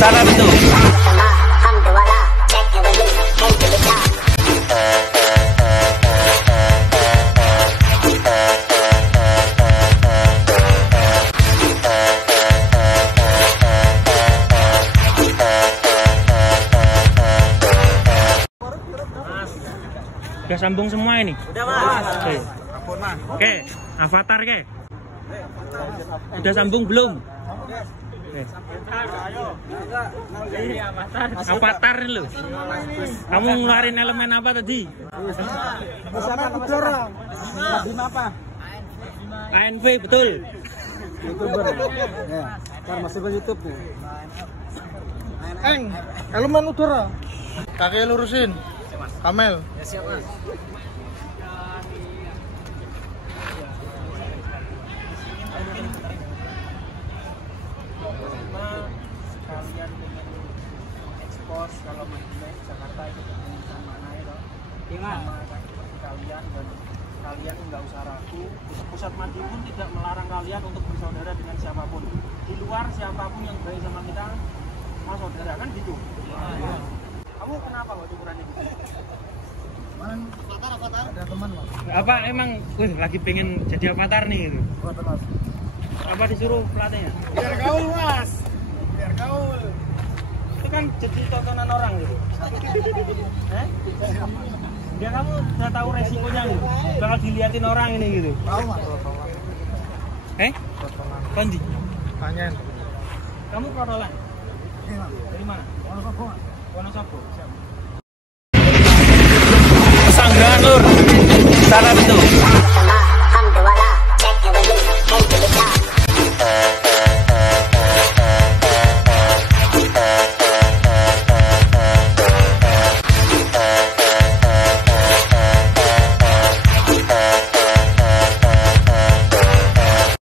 Sana betul. Udah sambung semua ini? Udah, Mas. Oke. Oke, avatar ke? Udah sambung belum? Oke. Avatar lu. Kamu ngeluarin elemen apa tadi? Apa? ANV betul. YouTuber. Ya, kan masih ke YouTube nih. Elemen udara. Kaki lurusin. Kamel. Ya siap, Mas. Kalian ingin ekspos kalau Madinah Jakarta itu dengan mana itu? Sama kalian dan kalian nggak usah ragu. Pusat Madi pun tidak melarang kalian untuk bersaudara dengan siapapun. Di luar siapapun yang baik sama kita, mau saudara kan gitu. Kamu kenapa waktu ukuran itu? Avatar. Ada teman, Mas. Apa emang lagi pengen jadi avatar nih gitu? Mas. Apa disuruh pelatihnya? Biar gaul, Mas. Biar gaul. Itu kan jadi tontonan orang gitu. Biar kamu udah tahu resikonya gitu. Bakal diliatin orang ini gitu. Tahu, Mas. Kondi. Tanyain. Kamu krotolan? Dari mana? Wonosobo. Pesanggrahan Lur. Sana betul.